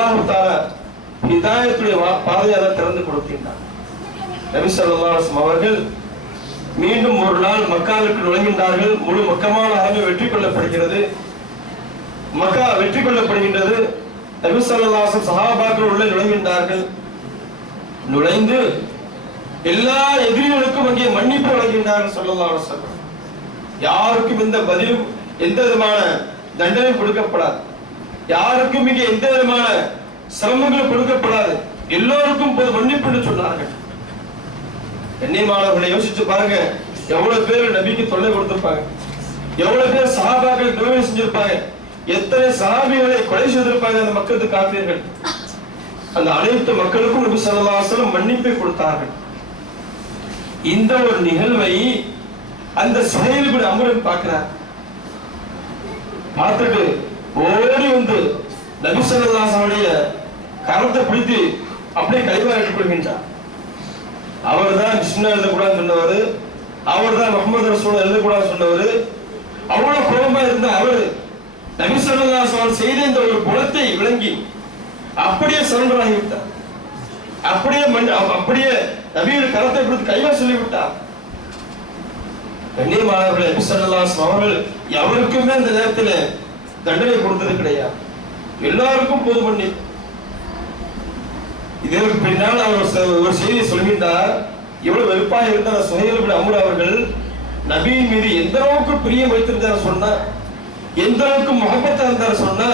அல்லாஹு தாலா ஹிதாயத்துடைய பாதையை திறந்து கொடுக்கின்றார் நபி ஸல்லல்லாஹு அவர்கள் மீண்டும் ஒரு நாள் மக்காவிற்கு நுழைகின்றார்கள். முழு மக்கமான அரங்கு வெற்றி கொள்ளப்படுகிறது. மக்கா வெற்றி கொள்ளப்படுகின்றது. நபி சல்லாசம் சஹாபாக்கள் உள்ளே நுழைகின்றார்கள். நுழைந்து எல்லா எதிரிகளுக்கும் அங்கே மன்னிப்பு வழங்குகின்றார்கள் சொல்லலாம் யாருக்கும் எந்த பதிலும் எந்த விதமான தண்டனை கொடுக்கப்படாது. யாருக்கும் இங்கே எந்த விதமான சிரமங்களும் கொடுக்கப்படாது. எல்லோருக்கும் பொது மன்னிப்புன்னு சொன்னார்கள். கண்ணியமானவர்களை யோசிச்சு பாருங்க. எவ்வளவு பேர் நபிக்கு தொல்லை கொடுத்திருப்பாங்க. எவ்வளவு பேர் சஹாபாக்கள் துரோகம் செஞ்சிருப்பாங்க. எத்தனை சஹாபிகளை கொலை செய்திருப்பாங்க அந்த மக்களுக்கு காப்பீர்கள். அந்த அனைத்து மக்களுக்கும் நபி சல்லாசலம் மன்னிப்பை கொடுத்தார்கள். இந்த ஒரு நிகழ்வை அந்த சுஹைல் பின் அம்ரன் பார்க்கிறார். பார்த்துட்டு ஓடி வந்து நபி ஸல்லல்லாஹு கரத்தை பிடித்து அப்படியே கைவாரிட்டு கொள்கின்றார் அவர் தான் சின்ன எழுதக்கூடாதுன்னு சொன்னவர். அவர் தான் முகமது ரசூல் எழுதக்கூடாதுன்னு சொன்னவர். அவ்வளவு கோபமா இருந்த அவர் நபி ஸல்லல்லாஹு செய்த இந்த ஒரு குணத்தை விளங்கி அப்படியே சரண்டராகி விட்டார். அப்படியே மண் அப்படியே நபியின் கரத்தை பிடித்து கைவா சொல்லிவிட்டார் கண்ணியமானவர்கள் நபி ஸல்லல்லாஹு அவர்கள் எவருக்குமே அந்த நேரத்தில் தண்டனை கொடுத்தது கிடையாது. எல்லாருக்கும் பொது பண்ணி. இதற்கு பின்னால் அவர் ஒரு செய்தி சொல்கின்றார். எவ்வளவு வெறுப்பாக இருந்தார் சுஹைல் பின் அவர்கள் நபியின் மீது எந்த அளவுக்கு பிரியம் வைத்திருந்தார் சொன்னா எந்த அளவுக்கு முகப்பத்தா இருந்தார் சொன்னா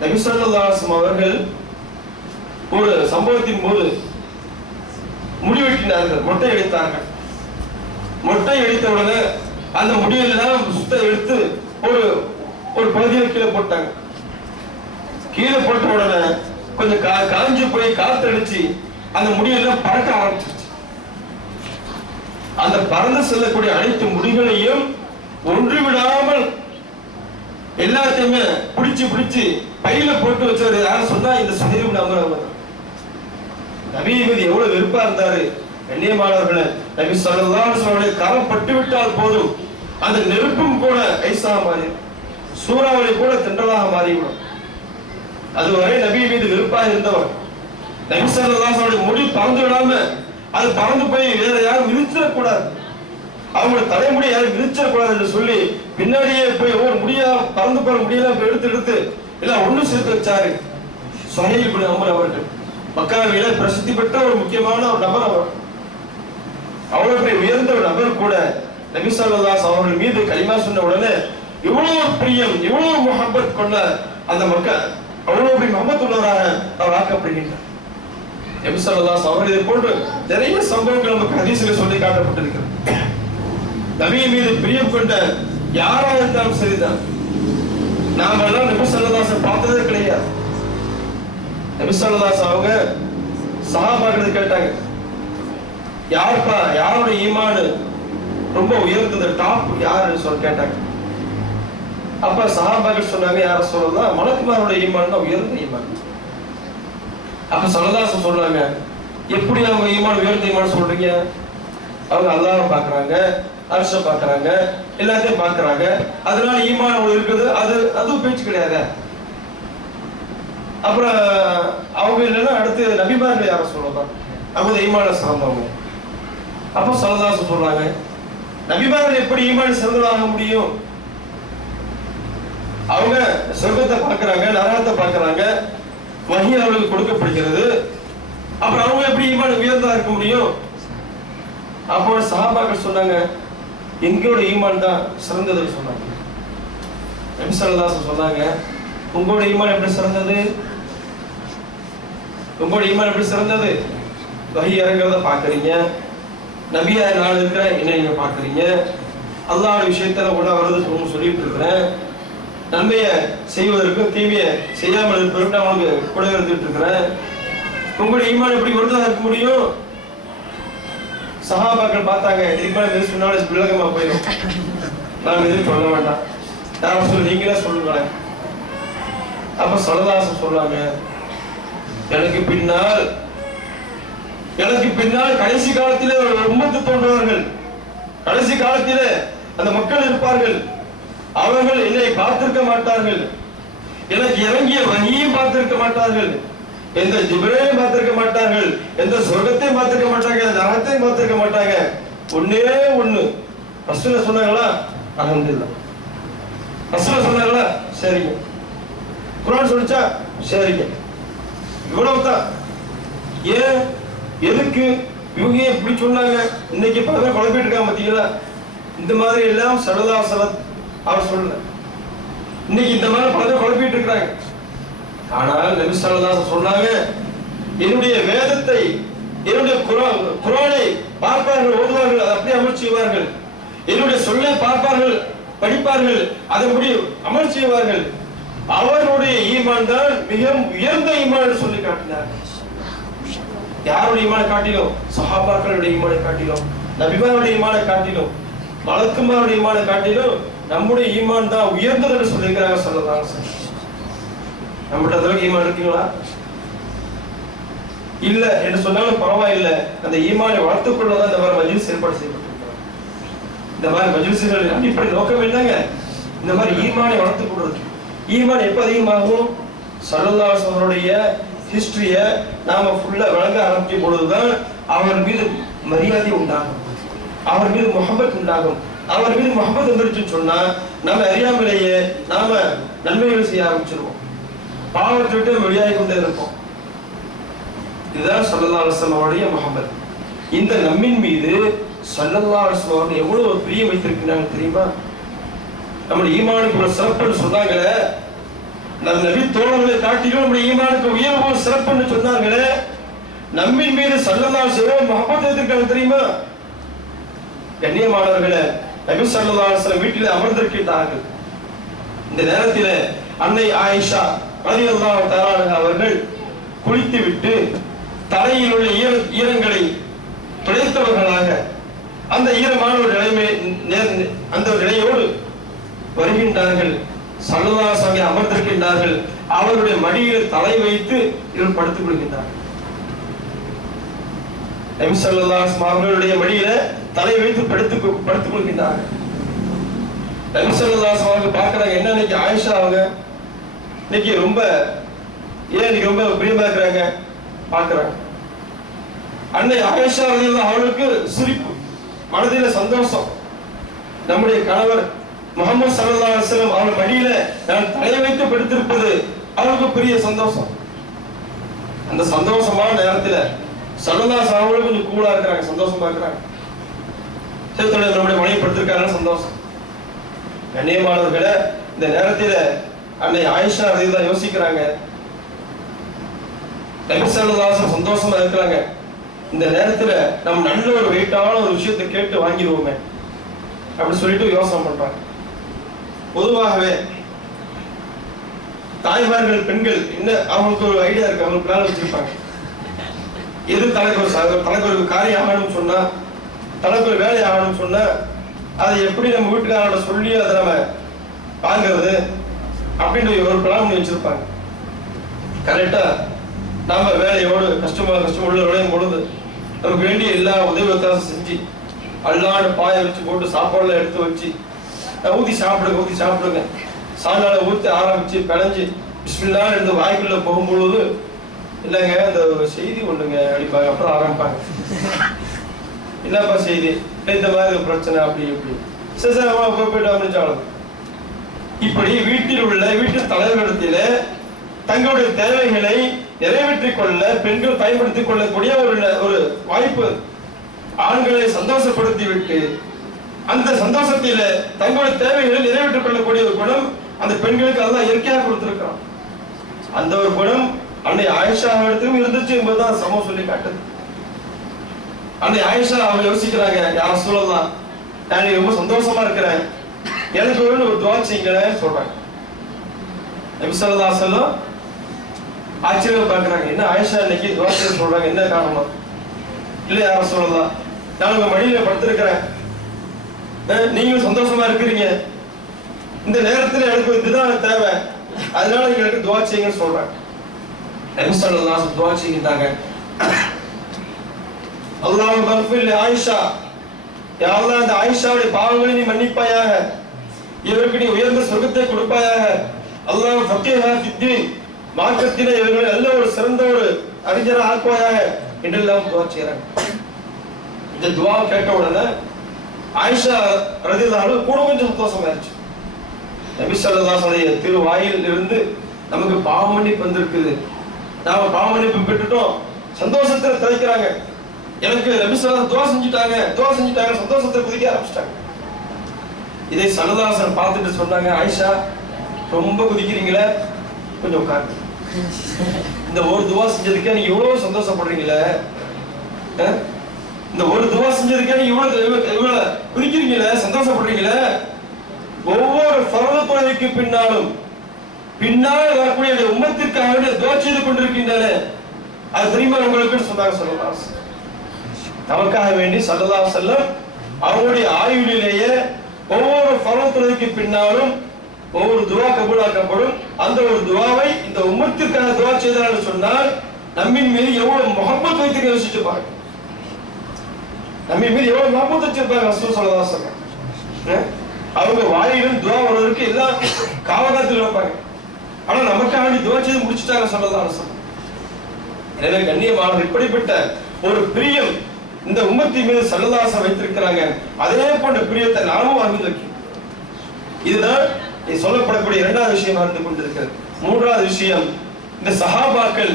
நபி ஸல்லல்லாஹு அவர்கள் ஒரு சம்பவத்தின் போது முடிவெட்டினார்கள். மொட்டை அடித்தார்கள். மொட்டை அடித்த உடனே அந்த முடியெல்லாம் சுத்த எடுத்து ஒரு ஒரு பகுதியில் கீழே போட்டாங்க. கீழே போட்ட உடனே கொஞ்சம் கா- காஞ்சு போய் காத்தடிச்சு அந்த முடியெல்லாம் பறக்க ஆரம்பிச்சிருச்சு. அந்த பறந்து செல்லக்கூடிய அனைத்து முடிகளையும் ஒன்று விடாமல் எல்லாத்தையுமே பிடிச்சு பிடிச்சு பையில போட்டு வச்சவர் யாரும் சொன்னா இந்த சுஹைப் நம்பர் நபி எவ்வளவு வெறுப்பா இருந்தாரு. கண்ணியமானவர்களை நபி ஸல்லல்லாஹு கரம் பட்டு விட்டால் போதும். அந்த நெருப்பும் கூட ஐசா மாறி சூறாவளி கூட தென்றலாக மாறிவிடும். அதுவரை நபி மீது வெறுப்பாக இருந்தவர். நபிசல்லாசனுடைய ஸல்லல்லாஹு முடி பறந்து விடாம அது பறந்து போய் வேற யாரும் மிதிச்சிடக்கூடாது அவங்களோட தலைமுடி யாரும் மிதிச்சிடக்கூடாது என்று சொல்லி பின்னாடியே போய் ஒவ்வொரு முடியா பறந்து போற முடியெல்லாம் போய் எடுத்து எடுத்து எல்லாம் ஒண்ணு சேர்த்து வச்சாரு. சுஹைல் இப்படி அமர் அவர்கள். மக்காவில பிரசித்தி பெற்ற ஒரு முக்கியமான ஒரு நபர் அவர். அவ்வளவு பெரிய உயர்ந்த ஒரு நபர் கூட நபிசல்லாஸ் அவர்கள் மீது களிமா சொன்ன உடனே இவ்வளவு பிரியம் இவ்வளவு முகப்பத் கொண்ட அந்த மக்கள் அவ்வளவு பெரிய முகமத் உள்ளவராக அவர் ஆக்கப்படுகின்றார். நபி அவர் இதை போன்று நிறைய சம்பவங்கள் நமக்கு ஹதீஸில் சொல்லி காட்டப்பட்டிருக்கிறது. நபியின் மீது பிரியம் கொண்ட யாராக இருந்தாலும் சரிதான். நாம எல்லாம் நபி பார்த்ததே கிடையாது. நபி அவங்க சஹாபாக்கள் கேட்டாங்க யாருப்பா யாரோட ஈமான் ரொம்ப உயர்ந்தது டாப் யாருன்னு சொல்லி கேட்டாங்க. அப்ப சஹாபாக்கள் சொன்னாங்க யார சொல்லலாம் மலக்குமாரோட ஈமான் தான் உயர்ந்த ஈமான். அப்ப சல்லல்லாஹு சொல்றாங்க எப்படி அவங்க ஈமான் உயர்ந்த ஈமான் சொல்றீங்க? அவங்க அல்லாரம் பாக்குறாங்க அரச பாக்குறாங்க எல்லாத்தையும் பார்க்கறாங்க அதனால ஈமான் அவங்க இருக்குது. அது அதுவும் பேச்சு கிடையாது. அப்புறம் அவங்க இல்லைன்னா அடுத்து நபிமார்கள் யார சொல்லலாம் அவங்க ஈமான சிறந்தவங்க அப்போ சல்லல்லாஹு சொல்றாங்க நபிமார்கள் எப்படி ஈமான் சிறந்தவராக முடியும்? அவங்க சொர்க்கத்தை பார்க்கறாங்க நரகத்தை பார்க்கறாங்க. வகி அவர்களுக்கு கொடுக்கப்படுகிறது. அப்புறம் அவங்க எப்படி ஈமான் உயர்ந்ததா இருக்க முடியும்? அப்போ சஹாபாக்கள் சொன்னாங்க எங்களோட ஈமான் தான் சிறந்ததுன்னு சொன்னாங்க. நபி சொன்னாங்க உங்களோட ஈமான் எப்படி சிறந்தது? உங்களோட ஈமான் எப்படி சிறந்தது? வகி இறங்குறத பார்க்கறீங்க. நபியா நான் இருக்கிறேன் என்ன நீங்க பார்க்கறீங்க. அல்லாஹ் விஷயத்துல கூட வருது சொல்லிட்டு இருக்கிறேன். நன்மையை செய்வதற்கும் தீமையை செய்யாமல் இருப்பதற்கு அவனுக்கு கூட இருந்துட்டு இருக்கிறேன். உங்களுடைய ஈமான் எப்படி ஒருத்தா இருக்க முடியும்? சகாபாக்கள் பார்த்தாங்க இதுக்கு எது சொன்னாலும் விலகமா போயிடும். நான் எதுவும் சொல்ல வேண்டாம். நான் சொல்லு நீங்களே சொல்லுங்களேன். அப்ப சரதாசன் சொல்றாங்க எனக்கு பின்னால் எனக்கு பின்னால் கடைசி காலத்திலே ஒரு உம்மத்து தோன்றுவார்கள். கடைசி காலத்திலே அந்த மக்கள் இருப்பார்கள். அவர்கள் என்னை பார்த்திருக்க மாட்டார்கள். எனக்கு இறங்கிய வகியும் பார்த்திருக்க மாட்டார்கள். எந்த ஜிபிரையும் பார்த்திருக்க மாட்டார்கள். எந்த சொர்க்கத்தையும் பார்த்திருக்க மாட்டாங்க நரகத்தையும் பார்த்திருக்க மாட்டாங்க. ஒன்னே ஒண்ணு. ரசூல சொன்னாங்களா? அகமதுல்லா ரசூல சொன்னாங்களா? சரிங்க. குரான் சொல்லிச்சா? சரிங்க. இவ்வளவுதான். ஏன்? எதுக்கு? இவங்க ஏன் இப்படி சொன்னாங்க? இன்னைக்கு பல குழப்பிட்டு இருக்காங்க பாத்தீங்களா? இந்த மாதிரி எல்லாம் சரதா அவர் சொல்லல. இன்னைக்கு இந்த மாதிரி பல பேர் குழப்பிட்டு இருக்கிறாங்க. ஆனால் நபி சொன்னாங்க என்னுடைய வேதத்தை என்னுடைய குரான் குரானை பார்ப்பார்கள் ஓதுவார்கள் அதை அப்படியே அமல் செய்வார்கள். என்னுடைய சொல்லை பார்ப்பார்கள் படிப்பார்கள் அதன்படி அமல் செய்வார்கள். அவர்களுடைய ஈமான் தான் மிக உயர்ந்த ஈமான் என்று சொல்லி காட்டினார். யாருடைய ஈமான காட்டிலும் சஹாபாக்களுடைய ஈமான காட்டிலும் நபிமாருடைய ஈமான காட்டிலும் மலக்குமாரோட ஈமானை காட்டிலும் நம்முடைய ஈமான் தான் உயர்ந்தது என்று சொல்லியிருக்கிறாங்க சொல்லலாம் சார். நம்மகிட்ட அந்த அளவுக்கு ஈமான் இருக்குங்களா? இல்ல என்று சொன்னாலும் பரவாயில்ல. அந்த ஈமானை வளர்த்துக் கொள்ளதான் இந்த மாதிரி மஜிலிஸ் ஏற்பாடு செய்யப்பட்டிருக்கிறார் இந்த மாதிரி மஜிலிசுகள் அடிப்படை நோக்கம் என்னங்க? இந்த மாதிரி ஈமானை வளர்த்துக் கொள்றது ஈமான் எப்ப அதிகமாகும்? சரதாசனுடைய அவருடைய ஹிஸ்டரிய நாம ஃபுல்லா வழங்க ஆரம்பிக்கும் பொழுதுதான் அவர் மீது மரியாதை உண்டாகும். அவர் மீது முகமத் உண்டாகும். அவர் மீது முகமது வந்துருச்சுன்னு சொன்னா நம்ம அறியாமலேயே நாம நன்மைகள் செய்ய ஆரம்பிச்சிருவோம். பாவத்தை விட்டு வெளியாகி கொண்டே இருப்போம். இதுதான் சல்லல்லா அலுவலம் அவருடைய முகமது இந்த நம்மின் மீது சல்லல்லா அலுவலம் அவர்கள் எவ்வளவு ஒரு பிரியம் வைத்திருக்கிறாங்க தெரியுமா? நம்முடைய ஈமானுக்கு ஒரு சிறப்புன்னு சொன்னாங்களே நம் நபி தோழர்களை காட்டிலும் நம்முடைய ஈமானுக்கு உயர்வு சிறப்புன்னு சொன்னாங்களே நம்மின் மீது சல்லல்லா சிவம் முகமது வைத்திருக்காங்க தெரியுமா? கண்ணியமானவர்களை நபி சல்லா அலுவலம் வீட்டில் அமர்ந்திருக்கின்றார்கள். இந்த நேரத்தில் அன்னை ஆயிஷா ரலியல்லாஹு தஆலா அவர்கள் குளித்து விட்டு தலையில் உள்ள ஈர ஈரங்களை துடைத்தவர்களாக அந்த ஈரமான ஒரு நிலைமை அந்த ஒரு நிலையோடு வருகின்றார்கள். சல்லல்லாஹு சாமி அமர்ந்திருக்கின்றார்கள். அவருடைய மடியில் தலை வைத்து இவர் படுத்துக் கொள்கின்றார்கள். அவர்களுடைய மடியில தலை வைத்து படுத்து படுத்துக் கொள்கின்றார்கள் நபி அவங்க பார்க்குறாங்க என்ன இன்னைக்கு ஆயிஷா அவங்க? இன்னைக்கு ரொம்ப ஏன் இன்னைக்கு ரொம்ப பிரியமா இருக்கிறாங்க? பார்க்குறாங்க. அன்னை ஆயிஷா அவர்கள் அவளுக்கு சிரிப்பு மனதில சந்தோஷம். நம்முடைய கணவர் முகமது சல்லா அலைஹி அவள் மடியில நான் தலை வைத்து படுத்திருப்பது அவளுக்கு பெரிய சந்தோஷம். அந்த சந்தோஷமான நேரத்துல சல்லா அவர்களும் கொஞ்சம் கூலா இருக்கிறாங்க சந்தோஷமா இருக்கிறாங்க. திருத்தொழில் நம்முடைய மனைவி சந்தோஷம். கண்ணியமானவர்களை இந்த நேரத்தில் அன்னை ஆயிஷா தான் யோசிக்கிறாங்க. நபி சந்தோஷமா இருக்கிறாங்க. இந்த நேரத்துல நம்ம நல்ல ஒரு வெயிட்டான ஒரு விஷயத்தை கேட்டு வாங்கிடுவோமே அப்படின்னு சொல்லிட்டு யோசனை பண்றாங்க. பொதுவாகவே தாய்மார்கள் பெண்கள் என்ன அவங்களுக்கு ஒரு ஐடியா இருக்கு அவங்களுக்கு பிளான் வச்சிருப்பாங்க. எது தனக்கு ஒரு தனக்கு ஒரு காரியம் ஆகணும்னு சொன்னா தனக்கு ஒரு வேலை ஆகணும்னு சொன்னா அதை எப்படி நம்ம வீட்டுக்காரோட சொல்லி அதை நம்ம வாங்குறது அப்படின்ற ஒரு பிளான் பண்ணி வச்சிருப்பாங்க. கரெக்டா நம்ம வேலையோடு கஷ்டமா கஷ்டம் உள்ள நுழையும் பொழுது நமக்கு வேண்டிய எல்லா உதவி ஒத்தாசம் செஞ்சு அல்லாண்டு பாய வச்சு போட்டு சாப்பாடுலாம் எடுத்து வச்சு ஊற்றி சாப்பிடுங்க ஊற்றி சாப்பிடுங்க. சாப்பாடை ஊற்றி ஆரம்பிச்சு பிணைஞ்சு பிஸ்மில்லான்னு இந்த வாய்க்குள்ள போகும்பொழுது இல்லைங்க இந்த செய்தி ஒண்ணுங்க அடிப்பாங்க. அப்புறம் ஆரம்பிப்பாங்க. என்னப்பா செய்தி? இந்த மாதிரி ஒரு பிரச்சனை அப்படி இப்படி. சரி சரி அவன் போயிட்டு அப்படின்னு இப்படி வீட்டில் உள்ள வீட்டு தலைவரிடத்தில தங்களுடைய தேவைகளை நிறைவேற்றிக் கொள்ள பெண்கள் பயன்படுத்திக் கொள்ளக்கூடிய ஒரு ஒரு வாய்ப்பு ஆண்களை சந்தோஷப்படுத்தி விட்டு அந்த சந்தோஷத்தில தங்களுடைய தேவைகளை நிறைவேற்றிக் கொள்ளக்கூடிய ஒரு குணம் அந்த பெண்களுக்கு அதெல்லாம் இயற்கையாக கொடுத்திருக்கிறான். அந்த ஒரு குணம் அன்னை ஆயிஷா இடத்திலும் இருந்துச்சு என்பதுதான் சமம் சொல்லி காட்டுது. அன்னை ஆயிஷா அவங்க யோசிக்கிறாங்க. யார சொல்லலாம். நான் ரொம்ப சந்தோஷமா இருக்கிறேன். எனக்கு ஒரு ஒரு துவா செய்யுங்களேன் சொல்றாங்க நபி ஸல்லல்லாஹு ஆச்சரியம் பார்க்குறாங்க. என்ன ஆயிஷா இன்னைக்கு துவா செய்ய சொல்றாங்க? என்ன காரணம்? இல்ல யாரும் சொல்லலாம். நான் உங்க மடியில படுத்திருக்கிறேன். நீங்களும் சந்தோஷமா இருக்கிறீங்க. இந்த நேரத்துல எனக்கு இதுதான் தேவை. அதனால எங்களுக்கு துவா செய்யுங்கன்னு சொல்றேன். நபி துவா செய்கின்றாங்க. அல்லாஹ் மக்ஃபிர் ஆயிஷா. யா அல்லாஹ் அந்த ஆயிஷாவுடைய பாவங்களை நீ மன்னிப்பாயாக. இவருக்கு நீ உயர்ந்த சொர்க்கத்தை கொடுப்பாயாக. அல்லாஹ் ஃபக்கீஹா ஃபித்தீன். மார்க்கத்திலே இவர்களை நல்ல ஒரு சிறந்த ஒரு அறிஞராக ஆக்குவாயாக. என்றெல்லாம் துவா செய்கிறாங்க. இந்த துவா கேட்ட உடனே ஆயிஷா ரதியல்லாஹு கூட கொஞ்சம் சந்தோஷமாயிருச்சு. நபி ஸல்லல்லாஹு திருவாயில் திரு இருந்து நமக்கு பாவமன்னிப்பு வந்திருக்குது. நாம பாவமன்னிப்பு பெற்றுட்டோம். சந்தோஷத்துல திளைக்கிறாங்க எனக்கு நபி ஸல்லல்லாஹு துவா செஞ்சுட்டாங்க. துவா செஞ்சுட்டாங்க சந்தோஷத்தை குதிக்க ஆரம்பிச்சிட்டாங்க. இதை சனதாசன் பார்த்துட்டு சொன்னாங்க ஆயிஷா ரொம்ப குதிக்கிறீங்களே. கொஞ்சம் உட்காரு இந்த ஒரு துவா செஞ்சதுக்கே நீங்க இவ்வளவு சந்தோஷப்படுறீங்களே? இந்த ஒரு துவா செஞ்சதுக்கே நீங்க இவ்வளவு இவ்வளவு குதிக்கிறீங்களே? சந்தோஷப்படுறீங்களே? ஒவ்வொரு பரவ தொழிலுக்கு பின்னாலும் பின்னால் வரக்கூடிய இந்த உம்மத்திற்காக துவா செய்து கொண்டிருக்கின்றன. அது தெரியுமா உங்களுக்கு சொன்னாங்க சொல்லலாம் நமக்காக வேண்டி சல்லதா செல்லம் அவருடைய ஆயுளிலேயே ஒவ்வொரு பரவ பின்னாலும் ஒவ்வொரு துவா கபூலாக்கப்படும். அந்த ஒரு துவாவை இந்த உம்மத்திற்காக துவா செய்தார்கள் சொன்னால் நம்மின் மீது எவ்வளவு முகம்மத் வைத்து யோசிச்சு பாருங்க நம்மின் மீது எவ்வளவு முகம்மத் வச்சிருப்பாங்க ரசூல் சல்லதா செல்லம் அவங்க வாயிலும் துவா வருவதற்கு எல்லாம் காவகத்தில் வைப்பாங்க ஆனா நமக்காக வேண்டி துவா செய்து முடிச்சுட்டாங்க சல்லதா செல்லம் எனவே கண்ணியமானவர் இப்படிப்பட்ட ஒரு பிரியம் இந்த உம்மத்தின் மீது சல்லல்லாசம் வைத்திருக்கிறாங்க. அதே போன்ற பிரியத்தை நாமும் அறிந்து இதுதான் நீ சொல்லப்படக்கூடிய இரண்டாவது விஷயம் இருந்து கொண்டிருக்கிறது. மூன்றாவது விஷயம் இந்த சஹாபாக்கள்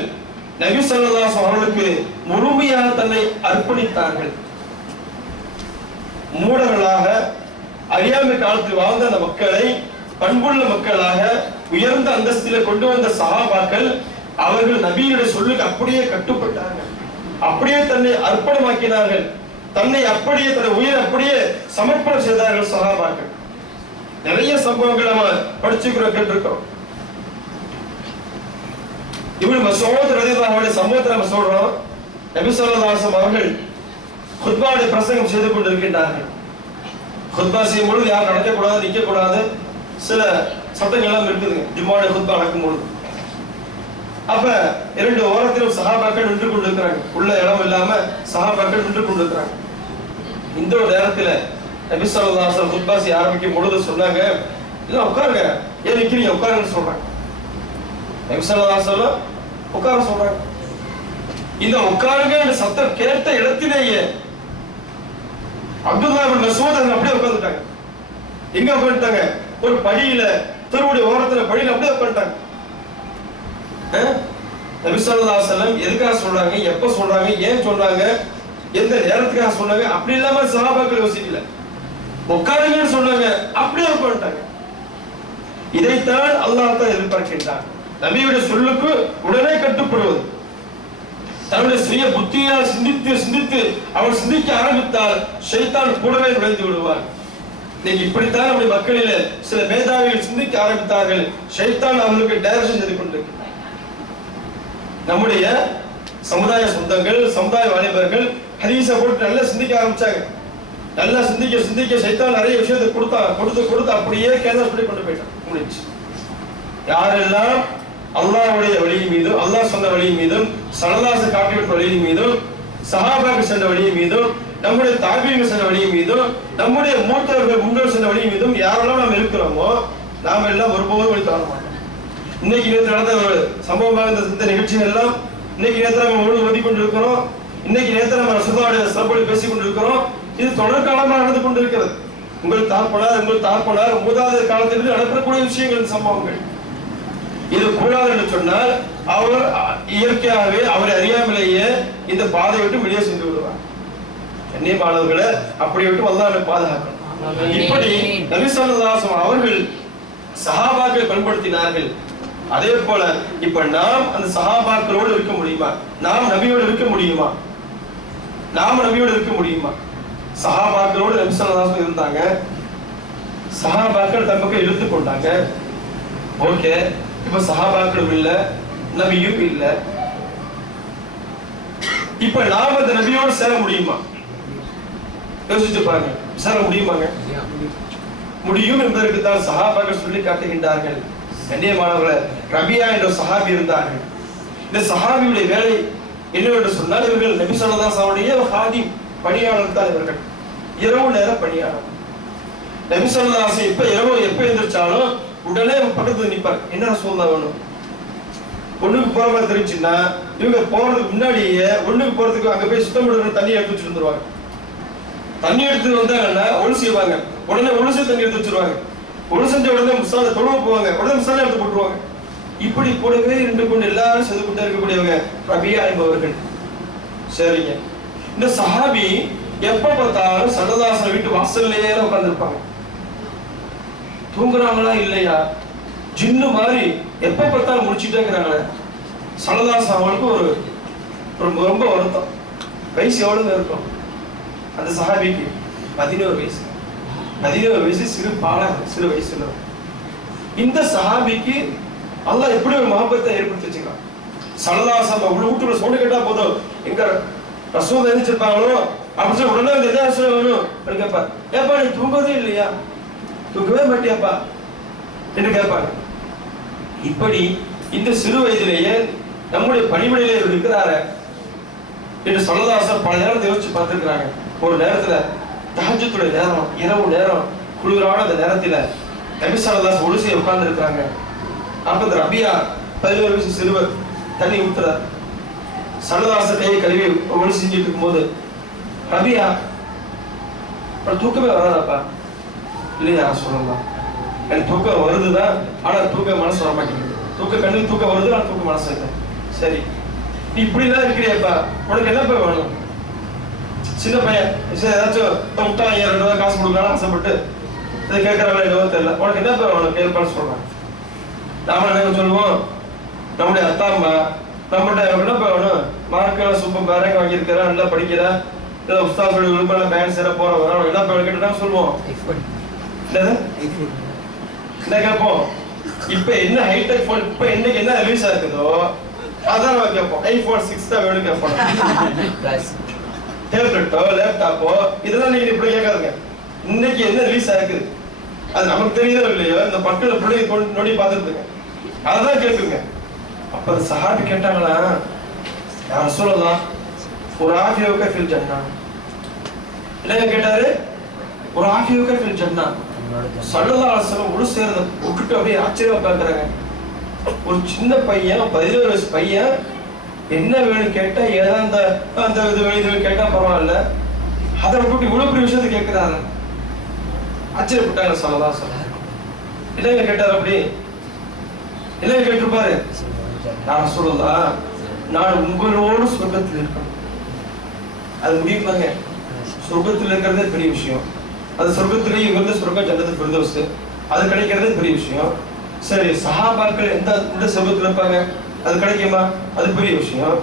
நபி சல்லாஸ் அவர்களுக்கு முழுமையாக தன்னை அர்ப்பணித்தார்கள். மூடர்களாக அறியாமை காலத்தில் வாழ்ந்த அந்த மக்களை பண்புள்ள மக்களாக உயர்ந்த அந்தஸ்தில கொண்டு வந்த சகாபாக்கள் அவர்கள் நபியுடைய சொல்லுக்கு அப்படியே கட்டுப்பட்டார்கள். அப்படியே தன்னை அர்ப்பணமாக்கினார்கள். தன்னை அப்படியே தன்னை உயிர் அப்படியே சமர்ப்பணம் செய்தார்கள் சகாபாக்கள். நிறைய சம்பவங்கள் நம்ம படிச்சுக்கிறோம் கேட்டிருக்கிறோம். இவரு மசோத் ரதிதாவுடைய சம்பவத்தை நம்ம சொல்றோம். நபிசல்லாசம் அவர்கள் குத்பாவுடைய பிரசங்கம் செய்து கொண்டிருக்கின்றார்கள். குத்பா செய்யும் பொழுது யாரும் நடக்கக்கூடாது நிற்கக்கூடாது. சில சட்டங்கள்லாம் இருக்குதுங்க ஜும்மாவுடைய குத்பா நடக்கும் பொழுது. அப்ப இரண்டு ஓரத்திலும் சகாபாக்கள் நின்று கொண்டிருக்கிறாங்க. உள்ள இடம் இல்லாம சகாபாக்கள் நின்று கொண்டிருக்கிறாங்க. இந்த ஒரு நேரத்துல நபி ஸல்லல்லாஹு ஆரம்பிக்கும் பொழுது சொன்னாங்க இல்ல உட்காருங்க. ஏன் நிக்கிறீங்க? உட்காருங்கன்னு சொல்றாங்க. நபி உட்கார சொல்றாங்க. இந்த உட்காருங்க சத்தம் கேட்ட இடத்திலேயே அப்துல்லா இப்னு அங்க அப்படியே உட்கார்ந்துட்டாங்க. எங்க உட்காந்துட்டாங்க ஒரு படியில திருவுடைய ஓரத்துல படியில அப்படியே உட்காந்துட்டாங்க நபிசல்லா செல்லம் எதுக்காக சொல்றாங்க? எப்ப சொல்றாங்க? ஏன் சொல்றாங்க? எந்த நேரத்துக்காக சொன்னாங்க அப்படி இல்லாம சஹாபாக்கள் யோசிக்கல. உட்காருங்கன்னு சொன்னாங்க. அப்படியே உட்காந்துட்டாங்க இதைத்தான் அல்லாஹ் தான் எதிர்பார்க்கின்றான். நபியுடைய சொல்லுக்கு உடனே கட்டுப்படுவது. தன்னுடைய சுய புத்தியால் சிந்தித்து சிந்தித்து அவர் சிந்திக்க ஆரம்பித்தால் ஷைத்தான் கூடவே நுழைந்து விடுவார். இன்னைக்கு இப்படித்தான் நம்முடைய மக்களில சில மேதாவிகள் சிந்திக்க ஆரம்பித்தார்கள். ஷைத்தான் அவர்களுக்கு டைரக்ஷன் செய்து நம்முடைய சமுதாய சொந்தங்கள் சமுதாய வாலிபர்கள் ஹதீஸை போட்டு நல்லா சிந்திக்க ஆரம்பிச்சாங்க. நல்லா சிந்திக்க சிந்திக்க சைத்தான் நிறைய விஷயத்தை கொடுத்தா கொடுத்து கொடுத்து அப்படியே கேதர் பண்ணி கொண்டு போயிட்டான். முடிஞ்சு யாரெல்லாம் அல்லாவுடைய வழியின் மீதும் அல்லாஹ் சொன்ன வழியின் மீதும் சனதாச காட்டிவிட்ட வழியின் மீதும் சஹாபாக்கு சென்ற வழியின் மீதும் நம்முடைய தாபியங்கள் சென்ற வழியின் மீதும் நம்முடைய மூத்தவர்கள் முன்னோர் சென்ற வழியின் மீதும் யாரெல்லாம் நாம் இருக்கிறோமோ நாம் எல்லாம் ஒருபோதும் வழி தர இன்னைக்கு நேற்று நடந்த ஒரு சம்பவமாக இந்த நிகழ்ச்சிகள் எல்லாம் இன்னைக்கு நேற்று நம்ம முழு ஓதி கொண்டிருக்கிறோம் இன்னைக்கு நேற்று நம்ம சுதாவுடைய சிறப்பொழி பேசிக் கொண்டிருக்கிறோம். இது தொடர் காலமாக நடந்து கொண்டிருக்கிறது. உங்கள் தாற்பனார் உங்கள் தாற்பனார் மூதாத காலத்திலிருந்து நடக்கக்கூடிய விஷயங்கள் சம்பவங்கள். இது கூடாது என்று சொன்னால் அவர் இயற்கையாகவே அவரை அறியாமலேயே இந்த பாதை விட்டு வெளியே சென்று விடுவார். கண்ணியமானவர்களை அப்படி விட்டு அல்லாஹ் பாதுகாக்கணும். இப்படி நபி ஸல்லல்லாஹு அலைஹி வஸல்லம் அவர்கள் சஹாபாக்களை பண்படுத்தினார்கள் அதே போல இப்ப நாம் அந்த சகாபாக்களோடு இருக்க முடியுமா? நாம் நபியோடு இருக்க முடியுமா? நாம நபியோடு இருக்க முடியுமா? சகாபாக்களோடு நபி ஸல்லல்லாஹு இருந்தாங்க. சகாபாக்கள் தம்பக்கம் இழுத்து கொண்டாங்க. ஓகே இப்ப சகாபாக்களும் இல்ல நபியும் இல்ல. இப்ப நாம அந்த நபியோடு சேர முடியுமா? யோசிச்சு பாருங்க. சேர முடியுமாங்க? முடியும். என்பதற்கு தான் சகாபாக்கள் சொல்லி காட்டுகின்றார்கள். கண்ணியமானவர்களே ரபியா என்ற சஹாபி இருந்தார்கள். இந்த சஹாபியுடைய வேலை என்னவென்று சொன்னால் இவர்கள் நபி ஸல்லல்லாஹு அலைஹி ஹாதி பணியாளர் தான் இவர்கள். இரவு நேர பணியாளர். நபி ஸல்லல்லாஹு அலைஹி எப்ப இரவு எப்ப எந்திரிச்சாலும் உடனே பக்கத்துல நிற்பார் என்ன ரசூலுல்லாஹ் வேணும்? ஒண்ணுக்கு போற மாதிரி தெரிஞ்சுன்னா இவங்க போறதுக்கு முன்னாடியே ஒண்ணுக்கு போறதுக்கு அங்க போய் சுத்தம் பண்ணுற தண்ணி எடுத்து வச்சுட்டு வந்துருவாங்க. தண்ணி எடுத்துட்டு வந்தாங்கன்னா ஒழு செய்வாங்க. உடனே ஒழுசு தண்ணி எடுத்து வச்சிருவாங்க. ஒன்று செஞ்ச உடனே முசாலை தொழுவ போவாங்க. உடனே முசாலை எடுத்து போட்டுருவாங்க. இப்படி கூடவே இருந்து கொண்டு எல்லாரும் செது கொண்டு இருக்கக்கூடியவங்க ரபியா என்பவர்கள் சரிங்க. இந்த சஹாபி எப்ப பார்த்தாலும் சரதாசன் வீட்டு வாசல்லையே உட்காந்துருப்பாங்க தூங்குறாங்களா இல்லையா? ஜின்னு மாதிரி எப்ப பார்த்தாலும் முடிச்சுட்டே இருக்கிறாங்களே. சரதாசன் அவங்களுக்கு ஒரு ரொம்ப ரொம்ப வருத்தம். வயசு எவ்வளவு இருக்கும்? அந்த சஹாபிக்கு பதினோரு வயசு. பதினோரு வயசு சிறு பாலகன் சிறு வயசுல. இந்த சஹாபிக்கு அல்லாஹ் எப்படி ஒரு மகப்பத்தை ஏற்படுத்தி வச்சுக்கலாம் சலதாசம் அவ்வளோ வீட்டுக்குள்ள சோடு கேட்டா போதும். எங்க ரசூல் எழுந்திருப்பாங்களோ அப்படின்னு சொல்லி உடனே வந்து என்ன வேணும்? அப்படின்னு கேட்பார். ஏப்பா நீ தூங்குவதே இல்லையா? தூங்கவே மாட்டியாப்பா? என்று கேட்பாங்க இப்படி இந்த சிறு வயதிலேயே நம்முடைய பணிமனையில இவர் இருக்கிறாரு என்று சொல்லதாசர் பல நேரத்தை யோசிச்சு பார்த்துருக்கிறாங்க. ஒரு நேரத்துல தகஜத்துடைய நேரம் இரவு நேரம் குளிரான அந்த நேரத்தில் நபிசாலதாஸ் ஒழுசை உட்கார்ந்து இருக்கிறாங்க அப்ப இந்த ரபியா பதினோரு வயசு சிறுவர் தண்ணி ஊத்துறார். சனதாச கையை கழுவி ஒழு செஞ்சுட்டு இருக்கும்போது ரபியா அப்புறம் தூக்கமே வராதாப்பா. இல்லையா சொல்லலாம் எனக்கு தூக்கம் வருதுதான் ஆனா தூக்க மனசு வர மாட்டேங்குது தூக்க கண்ணுக்கு தூக்கம் வருது நான் தூக்க மனசு இல்லை சரி நீ இப்படிலாம் இருக்கிறியப்பா. உனக்கு என்னப்பா வேணும்? சின்ன பையன் ஏதாச்சும் முட்டாய் ரெண்டு ரூபாய் காசு கொடுக்கலாம்னு ஆசைப்பட்டு இதை கேட்கறாங்க என்னவோ தெரியல. உனக்கு என்னப்பா வேணும் கேட்பான்னு சொல்றான். நாம என்ன சொல்லுவோம்? நம்முடைய அத்தா அம்மா நம்மகிட்ட என்னப்பா வேணும் மார்க்கெல்லாம் சூப்பர் பேரங்க வாங்கியிருக்கிறா நல்லா படிக்கிறா ஏதோ உஸ்தாதோட விரும்பலாம் பேங்க் சேர போற வர என்னப்பா கேட்டுட்டா சொல்லுவோம்? என்னது? என்ன கேட்போம்? இப்ப என்ன ஹைடெக் போன் இப்ப இன்னைக்கு என்ன ரிலீஸ் ஆகுதோ அதான் நம்ம கேட்போம். ஐபோன் சிக்ஸ் தான் வேணும் கேட்போம். டேப்லெட்டோ லேப்டாப்போ இதெல்லாம் நீங்க இப்படி கேட்காதுங்க. இன்னைக்கு என்ன ரிலீஸ் ஆகுது அது நமக்கு தெரியுதோ இல்லையோ இந்த பக்கத்துல பிள்ளைங்க கொண்டு நோடி பார்த்துருந்துங்க அதான் கேட்குங்க. அப்ப சஹாபி கேட்டாங்களா? யார் சொல்லலாம். ஒரு ஆஃபியோக்க ஃபில் ஜன்னா என்ன கேட்டாரு? ஒரு ஆஃபியோக்க ஃபில் ஜன்னா சல்லல்லா அலுவலம் முழு சேர்ந்த விட்டுட்டு அப்படியே ஆச்சரியமா பார்க்குறாங்க. ஒரு சின்ன பையன் பதினோரு வயசு பையன் என்ன வேணும் கேட்டா ஏதோ அந்த அந்த இது வேணும் இது கேட்டா பரவாயில்ல. அதை விட்டு இவ்வளவு பெரிய விஷயத்தை கேட்கிறாங்க ஆச்சரியப்பட்டாங்க சொல்லலாம் சொல்ல இல்லைங்க கேட்டார் அப்படி. இல்லைங்க கேட்டிருப்பாரு நான் சொல்லலாம் நான் உங்களோடு சொர்க்கத்தில் இருக்கேன் அது முடியுமாங்க? சொர்க்கத்தில் இருக்கிறதே பெரிய விஷயம். அது சொர்க்கத்திலேயே இவங்க சொர்க்கம் ஜன்னத்து பிரதோஸ். அது கிடைக்கிறதே பெரிய விஷயம். சரி சஹாபாக்கள் எந்த இந்த சொர்க்கத்தில் இருப்பாங்க? அது கிடைக்குமா? அது பெரிய விஷயம்.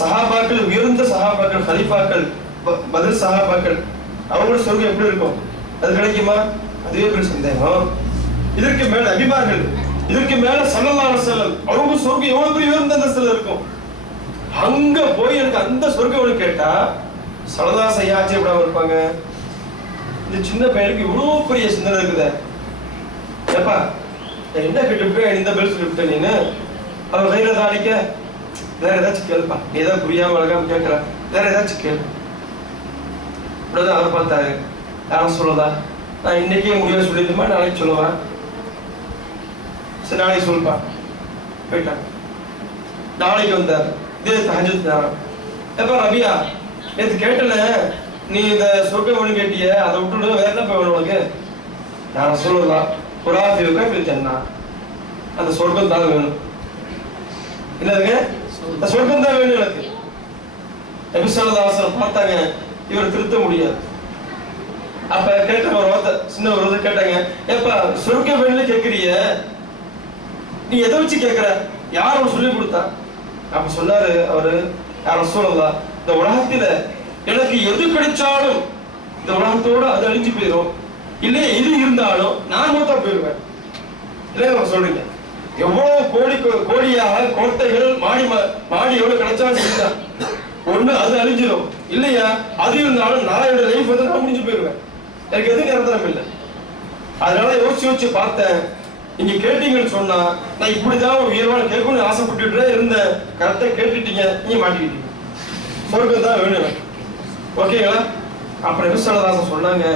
சஹாபாக்கள் உயர்ந்த சஹாபாக்கள் ஹலிஃபாக்கள் ப- பதில் சஹாபாக்கள் அவங்களோட சொர்க்கம் எப்படி இருக்கும்? அது கிடைக்குமா? அதுவே பெரிய சந்தேகம். இதற்கு மேல அபிமார்கள் இதற்கு மேல சல்லல்லாஹு செலவு அவங்க சொர்க்கம் எவ்வளவு பெரிய உயர்ந்த அந்தஸ்துல இருக்கும்? அங்க போய் எனக்கு அந்த சொர்க்கம் கேட்டா சலதாச எப்படாம இருப்பாங்க. இந்த சின்ன பையனுக்கு இவ்வளவு பெரிய சிந்தனை இருக்குதே. எப்பா என்ன கிட்ட போய் இந்த பேர் சொல்லிவிட்டேன் நீனு அவன் வேற தாளிக்க வேற ஏதாச்சும் கேள்ப்பா. ஏதோ புரியாமல் அழகாம கேட்கற. வேற ஏதாச்சும் கேள்வி இப்படிதான் அவர் பார்த்தாரு. யாரும் சொல்லதா நான் இன்னைக்கே முடிவு சொல்லியிருந்தோமா நாளைக்கு சொல்லுவேன். சரி நாளைக்கு சொல்லுப்பா. போயிட்டான் நாளைக்கு வந்தார். இதே தஹஜத் நேரம். எப்ப ரபியா? நேத்து கேட்டல நீ இந்த சொர்க்க மொழி கேட்டிய அதை விட்டுடு வேற என்ன போய் உனக்கு? நான் சொல்லலாம் புறாஃபியுக்கா ஃபில் அந்த சொர்க்கம் தான் வேணும். என்னதுங்க? சொர்க்கம் தான் வேணும் எனக்கு. எபிசோதாசன் பார்த்தாங்க இவர் திருத்த முடியாது. அப்ப கேட்டாங்க ஒரு வார்த்தை சின்ன ஒரு கேட்டாங்க ஏப்பா சொர்க்கம் வேணும்னு கேட்கறிய நீ எதை வச்சு கேக்குற? யார் அவன் சொல்லி கொடுத்தா? அப்ப சொன்னாரு அவரு யாரும் சொல்லலாம் இந்த உலகத்துல எனக்கு எது கிடைச்சாலும் இந்த உலகத்தோட அது அழிஞ்சு போயிடும் இல்லையே இது இருந்தாலும் நான் மூத்தா போயிடுவேன். இல்லையா சொல்றீங்க? எவ்வளவு கோடி கோடியாக கோட்டைகள் மாடி ம- மாடி எவ்வளவு கிடைச்சாலும் ஒண்ணு அது அழிஞ்சிடும் இல்லையா? அது இருந்தாலும் நான் என்னோட லைஃப் வந்து நான் முடிஞ்சு போயிருவேன் எனக்கு எதுவும் நிரந்தரம் இல்லை. அதனால யோசிச்சு யோசிச்சு பார்த்தேன். நீங்க கேட்டீங்கன்னு சொன்னா நான் இப்படிதான் ஒரு உயர்வான கேட்கணும்னு ஆசைப்பட்டுட்டு இருந்தேன். கரெக்டா கேட்டுட்டீங்க நீங்க மாட்டிக்கிட்டீங்க. சொர்க்கம் தான் வேணும் ஓகேங்களா? அப்புறம் விசாலதாசன் சொன்னாங்க?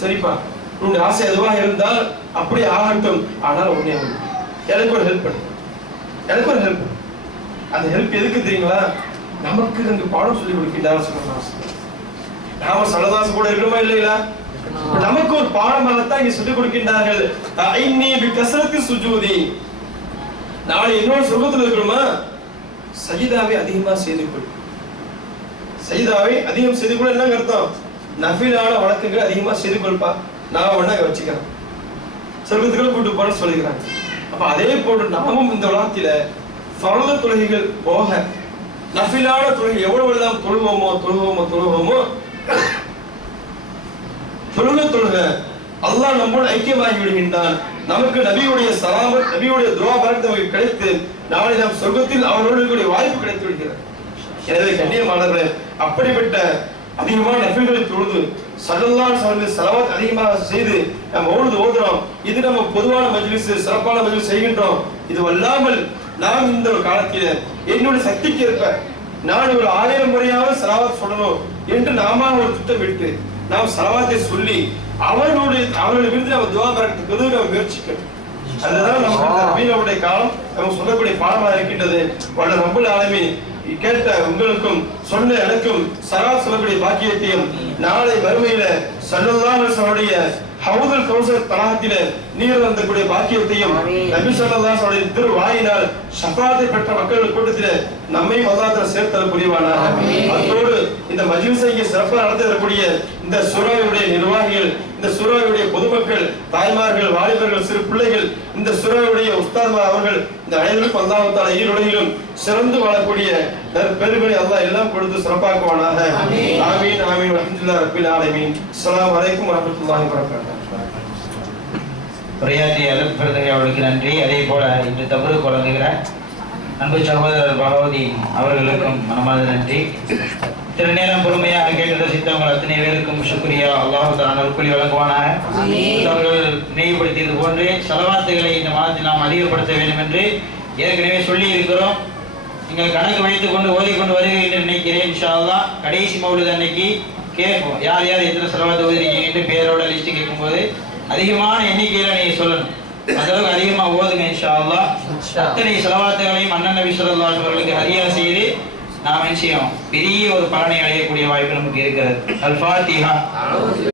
சரிப்பா உன்னுடைய ஆசை எதுவாக இருந்தால் அப்படி ஆகட்டும். ஆனால் ஒண்ணே ஆகும் எனக்கு ஒரு ஹெல்ப் பண்ணு. எனக்கு ஒரு ஹெல்ப் அந்த ஹெல்ப் எதுக்கு தெரியுங்களா? நமக்கு ரெண்டு பாடம் சொல்லி கொடுக்கின்றார் சொல்லலாம் நாம சரதாஸ் கூட இருக்கணுமா இல்லையா நமக்கு ஒரு பாடம் பாடமாகத்தான் இங்க சொல்லிக் கொடுக்கின்றார்கள். ஐன்னி பி சுஜூதி. நாளை இன்னொரு சொர்க்கத்தில் இருக்கணுமா? சஜிதாவை அதிகமா செய்து கொள். சஜிதாவை அதிகம் செய்து கொள்ள என்ன அர்த்தம்? நஃபிலான வழக்குகளை அதிகமா செய்து கொள்பா. நான் ஒண்ணா வச்சுக்கிறேன். சொர்க்கத்துக்குள்ள கூட்டு போன்னு சொல்லிக்கிறாங்க. அப்ப அதே போன்று நாமும் இந்த உலகத்தில பரத தொழுகைகள் போக நஃபிலான தொழுகை எவ்வளவு எல்லாம் தொழுவோமோ தொழுவோமோ தொழுவோமோ தொழுக தொழுக. அல்லாஹ் நம்மோடு ஐக்கியமாகி விடுகின்றான் நமக்கு நபியுடைய சலாமத் நபியுடைய துவா பரத் நமக்கு கிடைத்து நாளை நாம் சொர்க்கத்தில் அவரோடு வாய்ப்பு கிடைத்து விடுகிறது எனவே கண்ணியமானவர்களே அப்படிப்பட்ட அதிகமான நபிகளை தொழுது சல்லல்லாஹு அலைஹி சலவாத் அதிகமாக செய்து நம்ம ஓடுது ஓதுறோம். இது நம்ம பொதுவான மஜ்லிஸ் சிறப்பான மஜ்லிஸ் செய்கின்றோம். இது அல்லாமல் நாம் இந்த ஒரு காலத்தில என்னுடைய சக்திக்கு ஏற்ப நான் ஒரு ஆயிரம் முறையாவது சலவாத் சொல்லணும் என்று நாம ஒரு திட்டம் விட்டு நாம் சலவாத்தை சொல்லி அவர்களுடைய அவர்களுடைய விருது நம்ம துவா பரத்துக்கு நம்ம முயற்சிக்கணும். அதுதான் நபீனுடைய காலம். நம்ம சொல்லக்கூடிய பாடமாக இருக்கின்றது. வல்ல ரப்பல் ஆலமீன் கேட்ட உங்களுக்கும் சொன்ன எனக்கும் சரா சொல்லக்கூடிய பாக்கியத்தையும் நாளை வறுமையில சல்லல்லாஹுடைய ஹவுதல் கௌசர் தலாகத்தில நீர் வந்தக்கூடிய பாக்கியத்தையும் நபி அலைஹி திரு வாயினால் ஷஃபாத்தை பெற்ற மக்கள் கூட்டத்தில நம்மையும் அல்லாஹ் சேர்த்தல புரிவானாக அதோடு இந்த இங்கே சிறப்பாக நடத்தக்கூடிய இந்த சுறாவுடைய நிர்வாகிகள் இந்த சுறாவுடைய பொதுமக்கள் தாய்மார்கள் வாலிபர்கள் சிறு பிள்ளைகள் இந்த சுறாவுடைய உஸ்தாத்மார் அவர்கள் இந்த அனைவருக்கும் அல்லாஹால ஈருலகிலும் சிறந்து வாழக்கூடிய பெருமையை அல்லாஹ் எல்லாம் கொடுத்து சிறப்பாக்குவானாக. ஆமீன். ஆமீன் அல்ஹம்துலில்லாஹி ரப்பில் ஆலமீன். அஸ்ஸலாமு அலைக்கும் வரஹ்மத்துல்லாஹி வபரகாத்துஹு. உரையாற்றிய அலுவலக அவர்களுக்கு நன்றி. அதே போல இன்று தவறு வழங்குகிற அன்பு சகோதரர் பகவதி அவர்களுக்கும் மனமார்ந்த நன்றி. சில நேரம் பொறுமையாக கேட்டு ரசித்தவங்கள் அத்தனை பேருக்கும் சுக்ரியா. அல்லாஹு தஆலா நற்கூலி வழங்குவானாக. அவர்கள் நினைவுபடுத்தியது போன்று செலவாத்துகளை இந்த மாதத்தில் நாம் அதிகப்படுத்த வேண்டும் என்று ஏற்கனவே சொல்லி இருக்கிறோம் நீங்கள் கணக்கு வைத்துக் கொண்டு ஓதிக்கொண்டு வருகிறீர்கள் என்று நினைக்கிறேன். இன்ஷா கடைசி மௌலித் அன்னைக்கு கேட்போம். யார் யார் எத்தனை செலவாத்து ஓதுறீங்க என்று பேரோட லிஸ்ட் கேட்கும்போது அதிகமான எண்ணிக்கையில நீங்க சொல்லணும். அந்த அளவுக்கு அதிகமா ஓதுங்க இன்ஷா அத்தனை செலவாத்துகளையும் அண்ணன் நபி அவர்களுக்கு ஹரியா செய்து நாம் என்ன செய்யும் பெரிய ஒரு பலனை அடையக்கூடிய வாய்ப்பு நமக்கு இருக்கிறது. அல் ஃபாத்திஹா